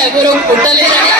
ఎవరు పుట్టలేరని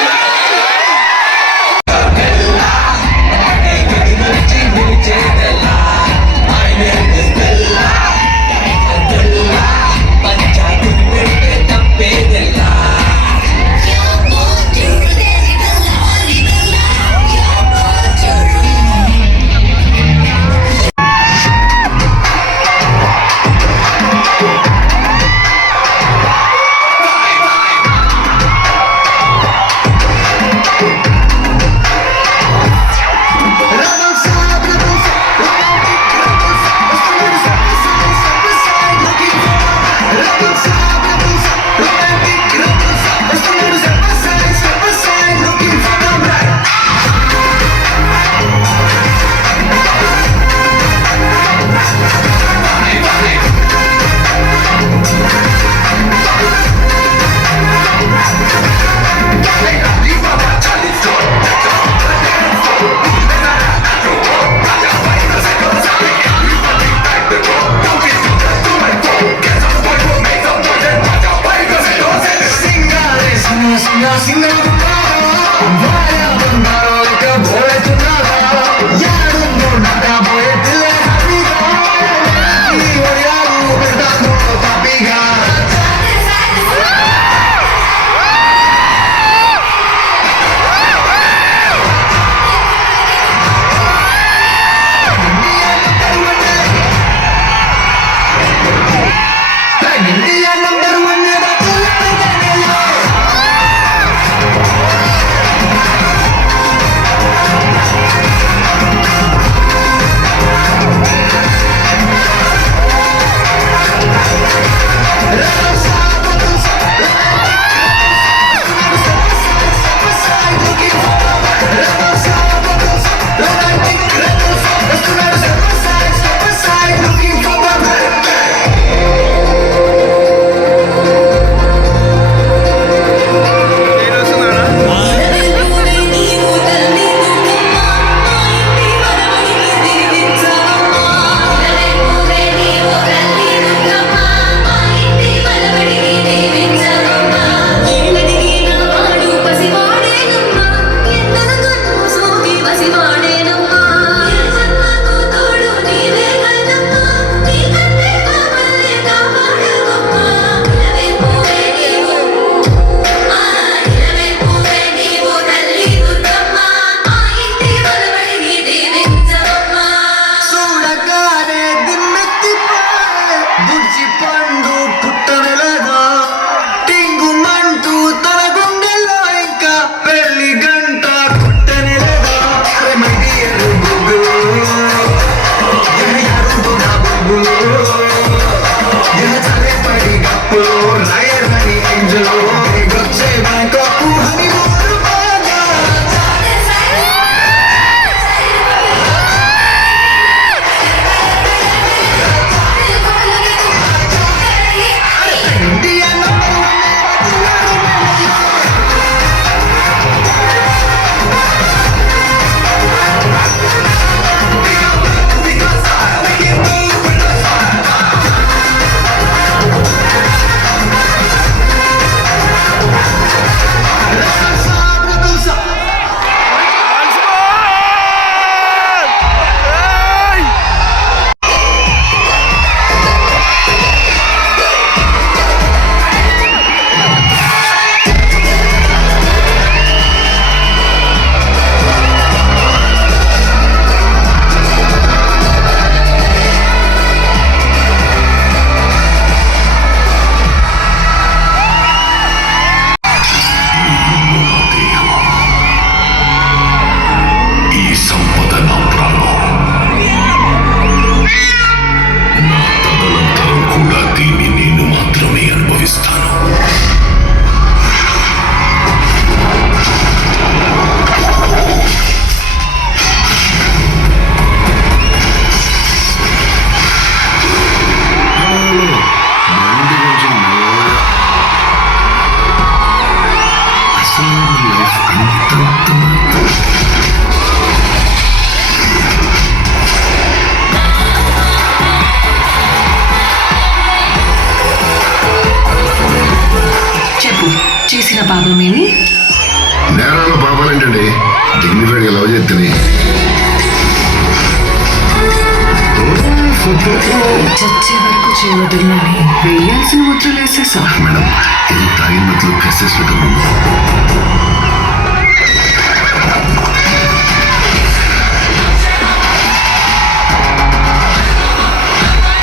చచ్చే వరకు చేయవద్దని వేయాల్సిన ముద్రలేసేసా. మేడం ఇది తాగిన మధ్యలో కసేసినట్టు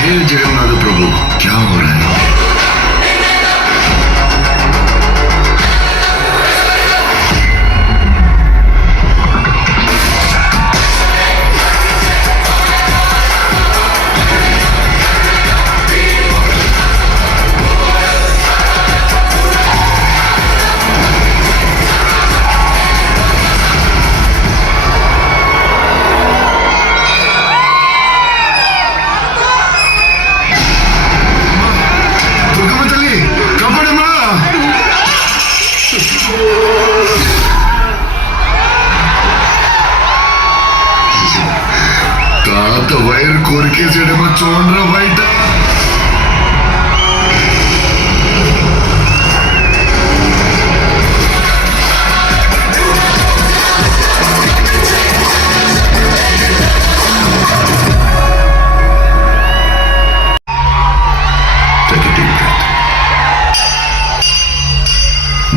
हे जगन्नाथ प्रभु क्या हो रहा है? తాత వైర్ కొరికేసేడేమో చూడరా బయట.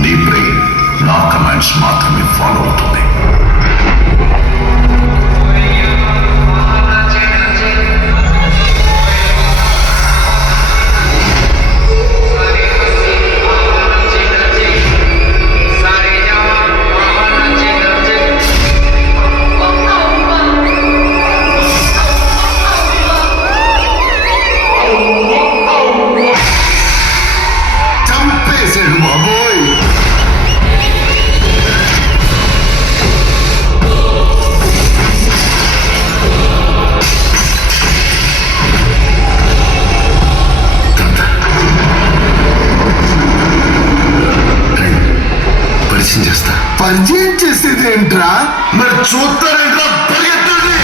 నీ బ్రెయిన్ నా కమాండ్స్ మాత్రమే ఫాలో అవుతుంది. పరిచయం చేసేది ఏంట్రా? మరి చూస్తారేంట్రా? పరిగెత్తండి.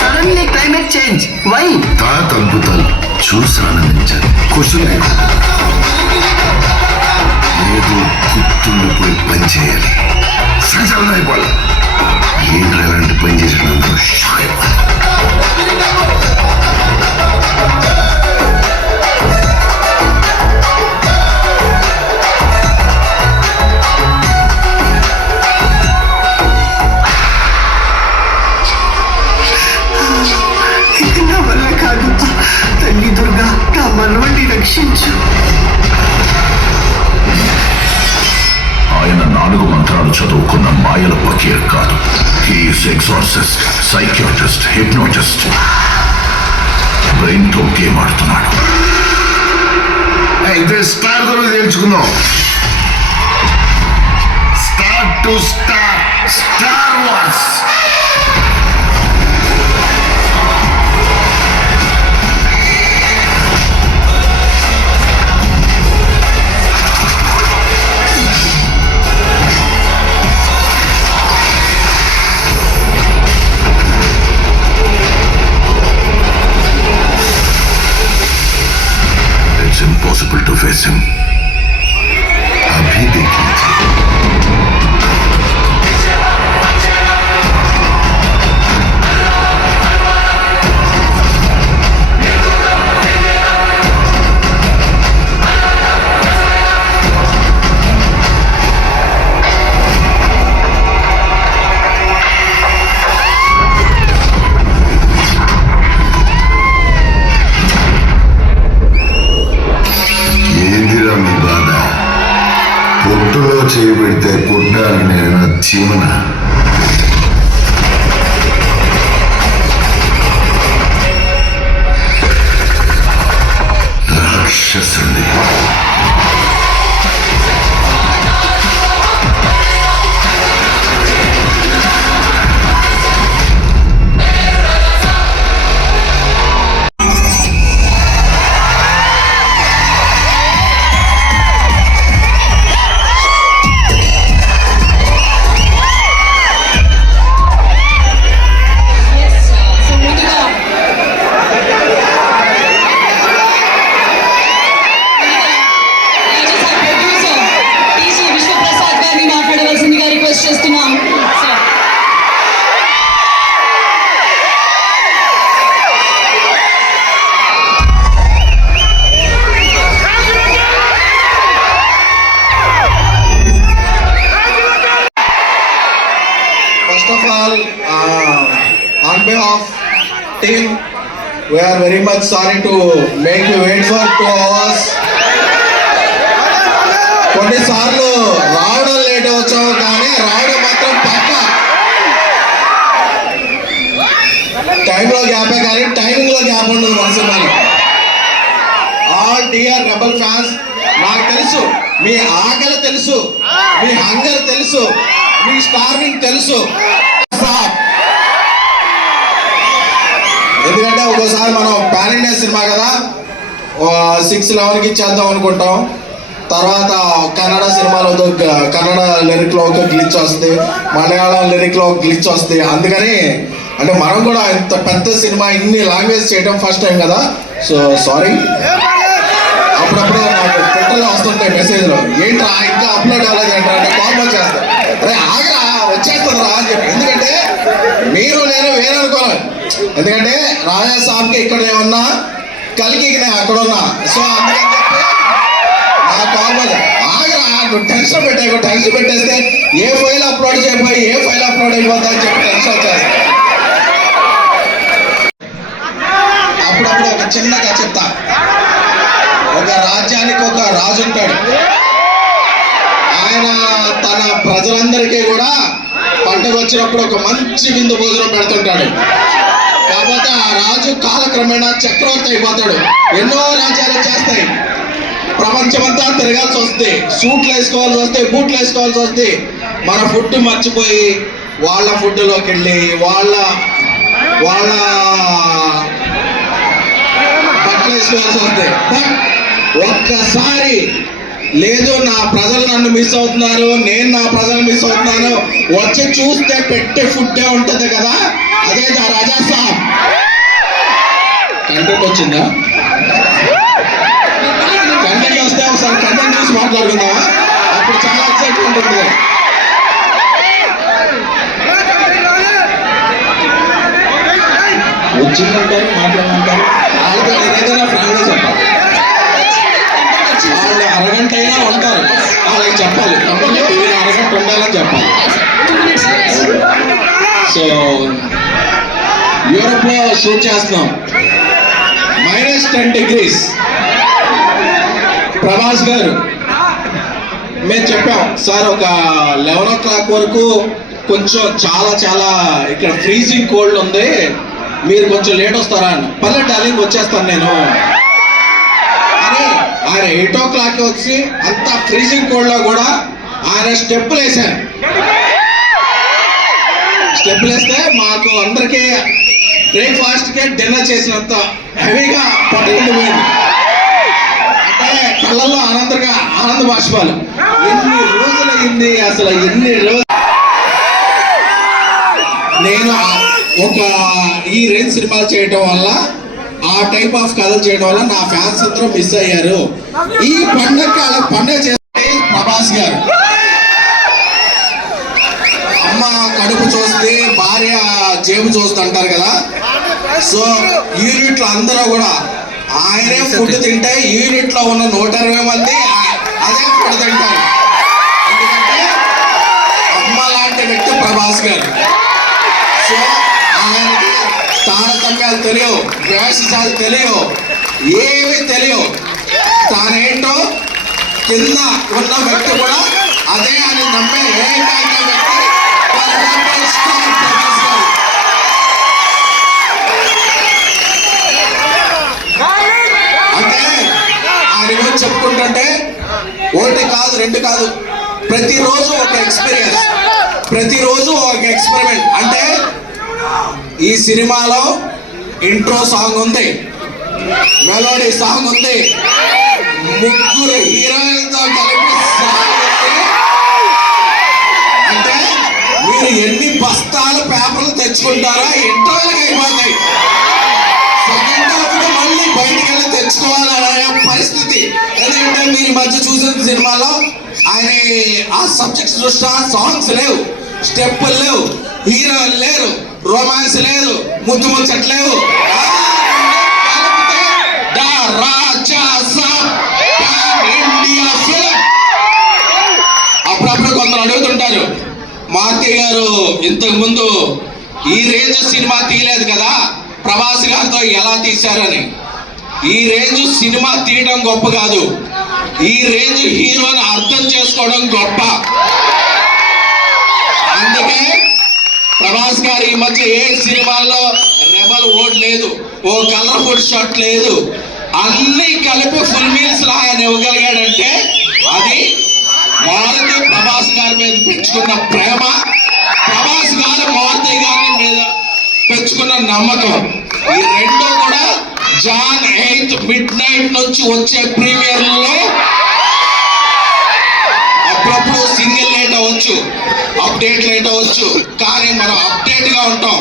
Suddenly climate change why? తాత అద్భుతాలు చూసి ఆనందించాలి. క్వశ్చన్ లేదు, గుర్తుండిపోయి పని చేయాలి. సంచలనం అయిపోవాలి. ఏంటి ఎలాంటి పని చేసినందుకు షాక్ అయిపోవాలి. ఇక నా వల్ల కాదు. తల్లి దుర్గా నా మనవడిని రక్షించు. ఆయన 4 మంత్రాలు చదువుకున్న మాయల పకీర్ కాదు. He's exorcist, psychiatrist, hypnotist. Brain తో గేమ్ ఆడుతున్నాడు. అయితే స్టార్ గురించి తెలుసుకుందాం. Star to star, Star Wars. Impossible to face him. अभी देख लीजिए. పొట్టులో చేయబెడితే కుట్టాలని నేను చీమన. రాక్షసుడి team, we are very much sorry to make you wait for 2 hours. కొన్నిసార్లు రావడం లేట్ వచ్చాము కానీ రావడం మాత్రం పక్క టైంలో గ్యాపే కానీ టైమింగ్లో గ్యాప్ ఉండదు మన సినిమాలో. ఆల్ డియర్ రెబల్ ఫ్యాన్స్, నాకు తెలుసు మీ ఆకలి తెలుసు, మీ హంగర్ తెలుసు, మీ స్టార్వింగ్ తెలుసు. ఎందుకంటే ఒక్కోసారి మనం పాన్ ఇండియా సినిమా కదా 6-11కి ఇచ్చేద్దాం అనుకుంటాం. తర్వాత కన్నడ సినిమాలో కన్నడ లిరిక్లో ఒక గ్లిచ్ వస్తుంది, మలయాళం లిరిక్లో ఒక గ్లిచ్ వస్తుంది. అందుకని అంటే మనం కూడా ఇంత పెద్ద సినిమా ఇన్ని లాంగ్వేజ్ చేయడం ఫస్ట్ టైం కదా, సో సారీ. అప్పుడప్పుడు నాకు ట్విట్టర్లో వస్తుంటాయి మెసేజ్లో, ఏంట్రా ఇంకా అప్లోడ్ అవ్వలేదు ఏంట్రా అంటే కాల్ చేస్తాను, అరే ఆగరా వచ్చేస్తుందిరా అని చెప్పి. ఎందుకంటే మీరు నేను వేరే అనుకోవాలి, ఎందుకంటే రాజా సాబ్కి ఇక్కడ ఏమన్నా కలికి అక్కడ ఉన్నా, సో అందుకని చెప్పి నా కాల్ ఆగరా నువ్వు టెన్షన్ పెట్టేస్తే ఏ ఫైల్ అప్లోడ్ చేయబోయి ఏ ఫైల్ అప్లోడ్ అయిపోతా అని చెప్పి టెన్షన్ వచ్చేస్తా. అప్పుడప్పుడు ఒక చిన్నగా చెప్తా, ఒక రాజ్యానికి ఒక రాజు ఉంటాడు. ఆయన తన ప్రజలందరికీ కూడా పండుగ వచ్చినప్పుడు ఒక మంచి విందు భోజనం పెడుతుంటాడు. కాకపోతే ఆ రాజు కాలక్రమేణా చక్రవర్తి అయిపోతాడు. ఎన్నో రాజ్యాలు చేస్తాయి, ప్రపంచమంతా తిరగాల్సి వస్తుంది, సూట్లు వేసుకోవాల్సి వస్తాయి, బూట్లు వేసుకోవాల్సి వస్తుంది. మన ఫుడ్ మర్చిపోయి వాళ్ళ ఫుడ్లోకి వెళ్ళి వాళ్ళ బట్టలు వేసుకోవాల్సి వస్తుంది. బట్ ఒక్కసారి లేదు, నా ప్రజలు నన్ను మిస్ అవుతున్నారు, నేను నా ప్రజలు మిస్ అవుతున్నాను, వచ్చి చూస్తే పెట్టే ఫుడ్డే ఉంటుంది కదా, అదే రాజా సాబ్. కంటెంట్ వచ్చిందా? కంటెంట్ వస్తే ఒకసారి కంటెంట్ చూసి మాట్లాడుకుందామా? అప్పుడు చాలా ఎక్సైట్మెంట్ ఉంటుంది. వచ్చిందంటారు, మాట్లాడమంటారు, వాళ్ళతో ఏదైనా ఫ్రాంక్గా చెప్పాలి. వాళ్ళు అరగంట అయినా ఉంటారు, వాళ్ళకి చెప్పాలి తమ్ముళ్ళు మీరు అరగంట ఉండాలని చెప్పాలి. సో యూరోప్లో షూట్ చేస్తున్నాం, -10 degrees. ప్రభాస్ గారు మేము చెప్పాం సార్ ఒక 11 o'clock వరకు కొంచెం చాలా ఇక్కడ ఫ్రీజింగ్ కోల్డ్ ఉంది, మీరు కొంచెం లేట్ వస్తారా అని. పల్లె డార్లింగ్ వచ్చేస్తాను నేను అని ఆయన 8 o'clock వచ్చి అంత ఫ్రీజింగ్ కోల్డ్లో కూడా ఆయన స్టెప్పులు వేశారు. స్టెప్పులు వేస్తే మాకు అందరికీ బ్రేక్ఫాస్ట్కే డిన్నర్ చేసినంత హెవీగా పట్టుకుంటూ పోయింది. అంటే కళ్ళల్లో ఆనంద బాష్పాలు. ఎన్ని రోజులైంది అసలు, ఎన్ని రోజులు నేను ఒక ఈ రేంజ్ సినిమాలు చేయడం వల్ల, ఆ టైప్ ఆఫ్ కథలు చేయడం వల్ల నా ఫ్యాన్స్ అందరూ మిస్ అయ్యారు. ఈ పండగ చేస్తే ప్రభాస్ గారు అమ్మ కడుపు చూస్తే భార్య జేబు చూస్తే అంటారు కదా, సో యూనిట్లో అందరూ కూడా ఆయనే ఫుడ్ తింటే యూనిట్లో ఉన్న 120 మంది అదే ఫుడ్ తింటారు. ఎందుకంటే అమ్మ లాంటి వ్యక్తి ప్రభాస్ గారు. సో ఆయనకి తారతమ్యాలు తెలియవు, వేషాలు తెలియవు, ఏమీ తెలియవు. తానేంటో కింద ఉన్న వ్యక్తి కూడా అదే అని నమ్మే ఏకైక వ్యక్తి ప్రభాస్ గారు. అంటే ఆయన గురించి చెప్పుకుంటుంటే 1 కాదు 2 కాదు, ప్రతిరోజు ఒక ఎక్స్పీరియన్స్, ప్రతిరోజు ఒక ఎక్స్పెరిమెంట్. అంటే ఈ సినిమాలో ఇంట్రో సాంగ్ ఉంది, మెలోడీ సాంగ్ ఉంది, 3 హీరోయిన్తో కలిపి సాంగ్ ఉంది. అంటే మీరు ఎన్ని బస్తాలు పేపర్లు తెచ్చుకుంటారో ఇంటర్వ్యూలకు అయిపోతాయి, సెకండ్ హాఫ్ మళ్ళీ బయటికి వెళ్ళి తెచ్చుకోవాలనే పరిస్థితి. ఎందుకంటే మీరు మధ్య చూసిన సినిమాలో ఆయన ఆ సబ్జెక్ట్స్ దృష్ట్యా సాంగ్స్ లేవు, స్టెప్పులు లేవు, హీరోలు లేరు, రొమాన్స్ లేదు, ముద్దు ముచ్చట్లు లేవు. అప్పుడప్పుడు కొందరు అడుగుతుంటారు, మారుతి గారు ఇంతకు ముందు ఈ రేంజ్ సినిమా తీయలేదు కదా, ప్రభాస్ గారితో ఎలా తీశారని. ఈ రేంజ్ సినిమా తీయడం గొప్ప కాదు, ఈ రేంజ్ హీరోని అర్థం చేసుకోవడం గొప్ప. అందుకే ప్రభాస్ గారు ఈ మధ్య ఏ సినిమాల్లో రెబల్ ఓడ్ లేదు, ఓ కలర్ఫుల్ షర్ట్ లేదు, అన్ని కలిపి ఫుల్ మీల్స్ లా ఆయన ఇవ్వగలిగాడంటే అది మారుతి ప్రభాస్ గారి మీద పెంచుకున్న ప్రేమ, ప్రభాస్ గారు మారుతి గారి మీద పెంచుకున్న నమ్మకం. ఈ రెండు కూడా జాన్ 8 midnight నుంచి వచ్చే ప్రీమియర్లలో అప్పుడప్పుడు సింగిల్ లేట్ అవ్వచ్చు, అప్డేట్ లేట్ అవ్వచ్చు, కానీ మనం అప్డేట్ గా ఉంటాం.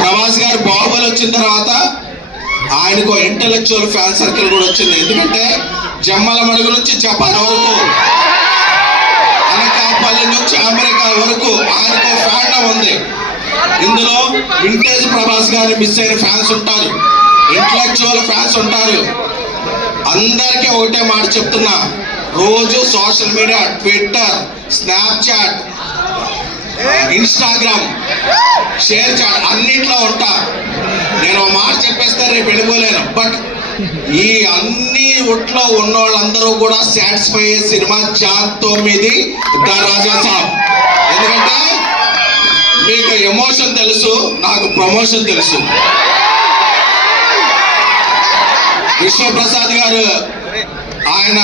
ప్రభాస్ గారు బాహుబలి వచ్చిన తర్వాత ఆయనకు ఇంటెలెక్చువల్ ఫ్యాన్ సర్కిల్ కూడా వచ్చింది. ఎందుకంటే జమ్మల మడుగు నుంచి జపాన్ వరకు, అనకాపల్లి నుంచి అమెరికా వరకు ఆయనకు ఫ్యాన్ ఉంది. ఇందులో వింటేజ్ ప్రభాస్ గారిని మిస్ అయిన ఫ్యాన్స్ ఉంటారు, ఇంటెలెక్చువల్ ఫ్యాన్స్ ఉంటారు. అందరికీ ఒకటే మాట చెప్తున్నా, రోజు social media, Twitter, Snapchat, Instagram, ShareChat అన్నిట్లో ఉంటా. నేను ఒక మాట చెప్పేస్తే రేపు వెళ్ళిపోలేను. బట్ ఈ అన్ని ఒట్లో ఉన్న వాళ్ళందరూ కూడా సాటిస్ఫై అయ్యే సినిమా జాన్ 9 ద రాజా సాబ్. ఎందుకంటే మీకు ఎమోషన్ తెలుసు, నాకు ప్రమోషన్ తెలుసు. విశ్వప్రసాద్ గారు ఆయన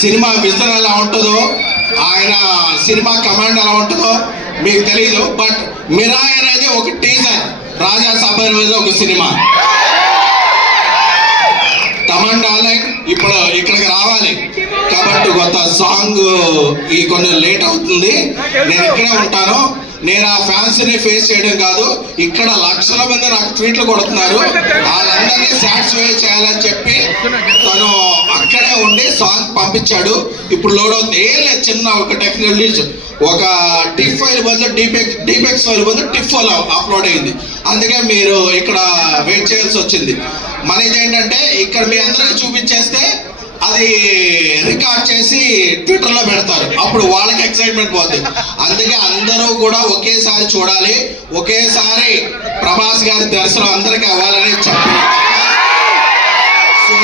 సినిమా విజన్ ఎలా ఉంటుందో, ఆయన సినిమా కమాండ్ ఎలా ఉంటుందో మీకు తెలియదు. బట్ మిరాయ్ అనేది ఒక టీజర్, రాజా సాబ్ అనేది ఒక సినిమా. తమన్ డార్లింగ్ ఇప్పుడు ఇక్కడికి రావాలి కాబట్టి కొత్త సాంగ్ ఈ కొన్ని లేట్ అవుతుంది, నేను ఇక్కడే ఉంటాను. నేను ఆ ఫ్యాన్స్ ని ఫేస్ చేయడం కాదు, ఇక్కడ లక్షల మంది నాకు ట్వీట్లు కొడుతున్నారు, వాళ్ళందరినీ సాటిస్ఫై చేయాలని చెప్పి తను అక్కడే ఉండి సాంగ్ పంపించాడు. ఇప్పుడు లోడ్ అవుతుంది. ఏం లేదు, చిన్న ఒక టెక్నికల్ రీచ్, ఒక టిఫ్ ఫైల్ బదులు డీపెక్స్ ఫైల్ బదులు టిఫ్ ఫైల్ అప్లోడ్ అయింది. అందుకే మీరు ఇక్కడ వెయిట్ చేయాల్సి వచ్చింది. మనది ఏంటంటే ఇక్కడ మీ అందరికి చూపించేస్తే అది రికార్డ్ చేసి ట్విట్టర్లో పెడతారు, అప్పుడు వాళ్ళకి ఎక్సైట్మెంట్ పోతుంది. అందుకే అందరూ కూడా ఒకేసారి చూడాలి, ఒకేసారి ప్రభాస్ గారి దర్శనం అందరికీ అవ్వాలని చెప్పారు. సో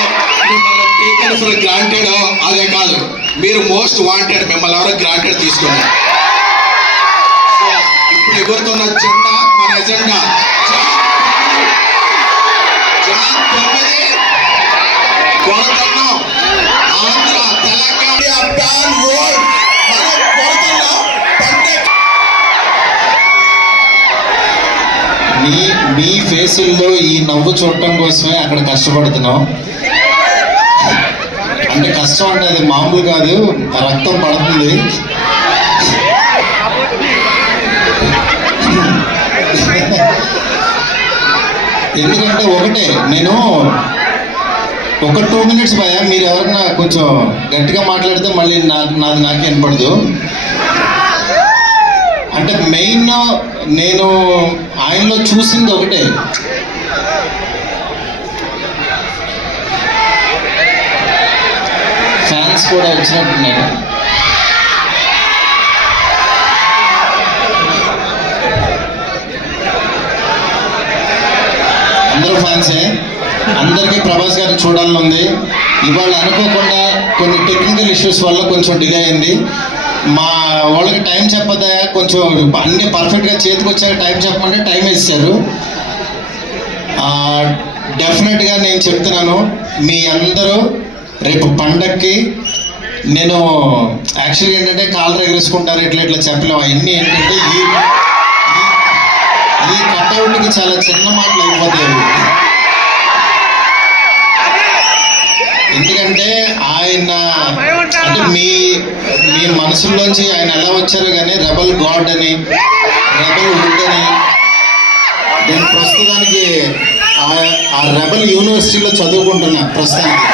మిమ్మల్ని టేకెన్ ఫర్ గ్రాంటెడ్ అదే కాదు, మీరు మోస్ట్ వాంటెడ్, మిమ్మల్ని ఎవరో గ్రాంటెడ్ తీసుకోండి. సో ఇప్పుడు ఎగురుతున్న జెండా మన ఎజెండా జాన్ 9 కొడుతున్నాం. ఆంధ్ర, తెలంగాణ ప్యాన్ రోడ్ మనం కొడుతున్నాం. మీ ఫేసుల్లో ఈ నవ్వు చూడటం కోసమే అక్కడ కష్టపడుతున్నాం. అంటే కష్టం అంటే అది మామూలు కాదు, రక్తం పడుతుంది. ఎందుకంటే ఒకటే, నేను ఒక 2 minutes భయ, మీరు ఎవరన్నా కొంచెం గట్టిగా మాట్లాడితే మళ్ళీ నాకే వినపడదు. అంటే మెయిన్ నేను ఆయనలో చూసింది ఒకటే, ఫ్యాన్స్ కూడా వచ్చినట్టున్నారు. అందరూ ఫ్యాన్సే, అందరికీ ప్రభాస్ గారిని చూడాలని ఉంది. ఇవాళ అనుకోకుండా కొన్ని టెక్నికల్ ఇష్యూస్ వల్ల కొంచెం డిలే అయింది. మా వాళ్ళకి టైం చెప్పదా, కొంచెం అన్ని పర్ఫెక్ట్గా చేతికి వచ్చాక టైం చెప్పమంటే టైం ఇచ్చారు. డెఫినెట్గా నేను చెప్తున్నాను, మీ అందరూ రేపు పండక్కి, నేను యాక్చువల్గా ఏంటంటే కాలర్ ఎగరేసుకుంటారు, ఇట్లా చెప్పలేము. అవన్నీ ఏంటంటే ఈ కట్అవుట్కి చాలా చిన్న మాటలు అయిపోతాయి. ఎందుకంటే ఆయన అంటే మీ మనసులోంచి ఆయన ఎలా వచ్చారో కానీ రెబల్ గాడ్ అని, రెబల్ వుడ్ అని, నేను ప్రస్తుతానికి ఆ రెబల్ యూనివర్సిటీలో చదువుకుంటున్నా ప్రస్తుతానికి.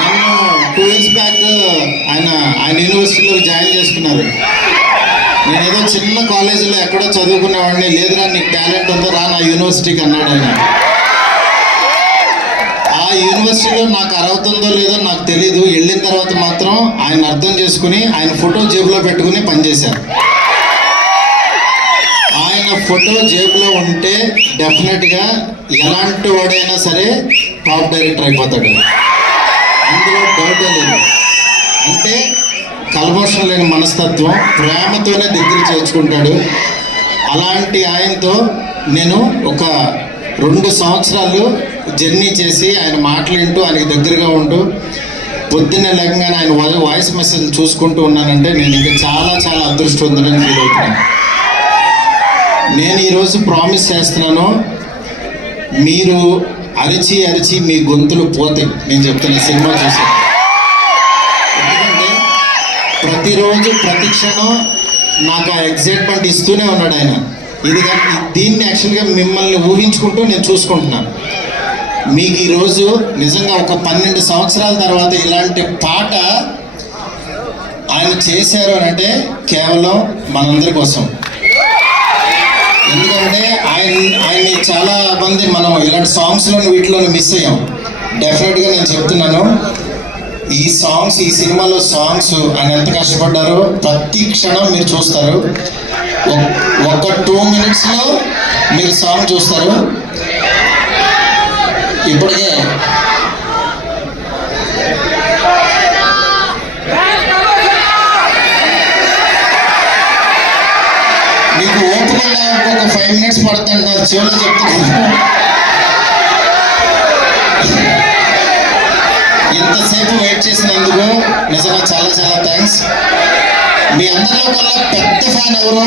నన్ను 2 years బ్యాక్ ఆయన యూనివర్సిటీలో జాయిన్ చేసుకున్నారు. నేను ఏదో చిన్న కాలేజీలో ఎక్కడో చదువుకునేవాడిని, లేదురా నీకు టాలెంట్ ఉందో రా నా యూనివర్సిటీకి అన్నాడు ఆయన. ఆ యూనివర్సిటీలో నాకు అర్హతుందో లేదో నాకు తెలీదు. వెళ్ళిన తర్వాత మాత్రం ఆయన అర్థం చేసుకుని ఆయన ఫోటో జేబులో పెట్టుకుని పనిచేశారు. ఆయన ఫోటో జేబులో ఉంటే డెఫినెట్గా ఎలాంటి వాడైనా సరే టాప్ డైరెక్టర్ అయిపోతాడు, అందులో డౌటే లేదు. అంటే కల్మషం లేని మనస్తత్వం, ప్రేమతోనే దగ్గర చేర్చుకుంటాడు. అలాంటి ఆయనతో నేను ఒక 2 సంవత్సరాలు జర్నీ చేసి ఆయన మాటలు వింటూ ఆయనకి దగ్గరగా ఉంటూ పొద్దున్నే లేకగానే ఆయన వాయిస్ మెసేజ్ చూసుకుంటూ ఉన్నానంటే నేను ఇంకా చాలా చాలా అదృష్టవంతుడని ఫీల్ అవుతున్నాను. నేను ఈరోజు ప్రామిస్ చేస్తున్నాను, మీరు అరిచి అరిచి మీ గొంతులు పోతాయి నేను చెప్తున్న సినిమా చూసి. ఎందుకంటే ప్రతిరోజు ప్రతి క్షణం నాకు ఆ ఎగ్జైట్మెంట్ ఇస్తూనే ఉన్నాడు ఆయన. దీన్ని యాక్చువల్గా మిమ్మల్ని ఊహించుకుంటూ నేను చూసుకుంటున్నాను. మీకు ఈరోజు నిజంగా ఒక 12 సంవత్సరాల తర్వాత ఇలాంటి పాట ఆయన చేశారు అని అంటే కేవలం మనందరి కోసం. ఎందుకంటే ఆయన్ని చాలా మంది మనం ఇలాంటి సాంగ్స్లోని వీటిలోని మిస్ అయ్యాం. డెఫినెట్గా నేను చెప్తున్నాను, ఈ సినిమాలో సాంగ్స్ ఆయన ఎంత కష్టపడ్డారో ప్రతి క్షణం మీరు చూస్తారు. ఒక 2 minutesలో మీరు సాంగ్ చూస్తారు. ఇప్పటికే మీకు ఓపిక ఒక 5 minutes పడుతుంది నా చెవులో చెప్తున్నాను. ఇంతసేపు వెయిట్ చేసినందుకు నిజంగా చాలా చాలా థ్యాంక్స్. మీ అందరిలో కల్లా పెద్ద ఫ్యాన్ ఎవరు?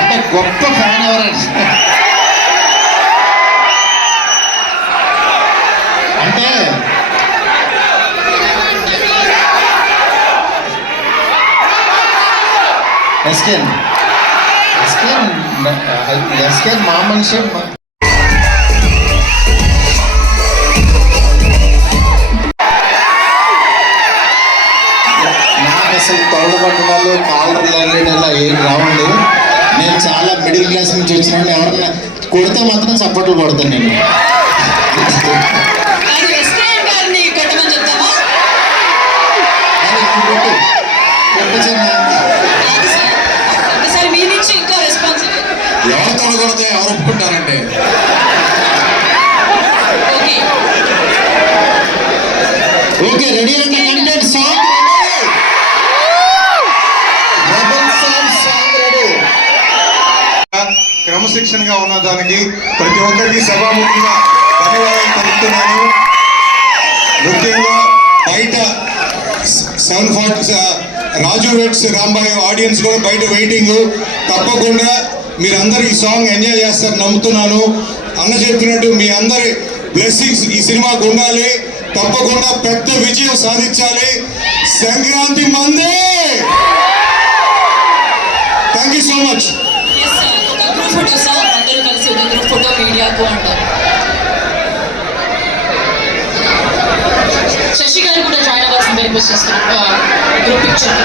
అంటే గొప్ప ఫ్యాన్ ఎవరండి? అంటే ఎస్కేన్ మా మనిషి. నాకు అసలు తౌడు పట్టడాలు కాలర్లు అలా ఏం రావండి. నేను చాలా మిడిల్ క్లాస్ నుంచి వచ్చిన ఎవరన్నా కొడితే మాత్రం చప్పట్లు కొడతాను నేను. ఎవరు తొడగొడితే ఎవరు ఒప్పుకుంటారంటే ఓకే రెడీ అంటే కంటెంట్ సాంగ్ రెడీ. క్రమశిక్షణగా ఉన్న దానికి ప్రతి ఒక్కరికి సభాముఖంగా ధన్యవాదాలు తెలుపుతున్నాను. ముఖ్యంగా బయట 740 రాజు వెట్స్ రాంబాయి ఆడియన్స్ కూడా బయట వెయిటింగ్. తప్పకుండా మీరందరూ ఈ సాంగ్ ఎంజాయ్ చేస్తారు నమ్ముతున్నాను. అన్న చెప్పినట్టు మీ అందరి బ్లెస్సింగ్స్ ఈ సినిమాకు ఉండాలి. తప్పకుండా పెద్ద విజయం సాధించాలి. సంక్రాంతి మందే. Thank you so much. Photo sir అందరూ కలిసి ఒక గ్రూప్ ఫోటో మీడియాకు అంటారు. శశి గారు కూడా జాయిన్ అవ్వాల్సిన రిక్వెస్ట్ చేస్తున్నారు గ్రూప్ పిక్చర్.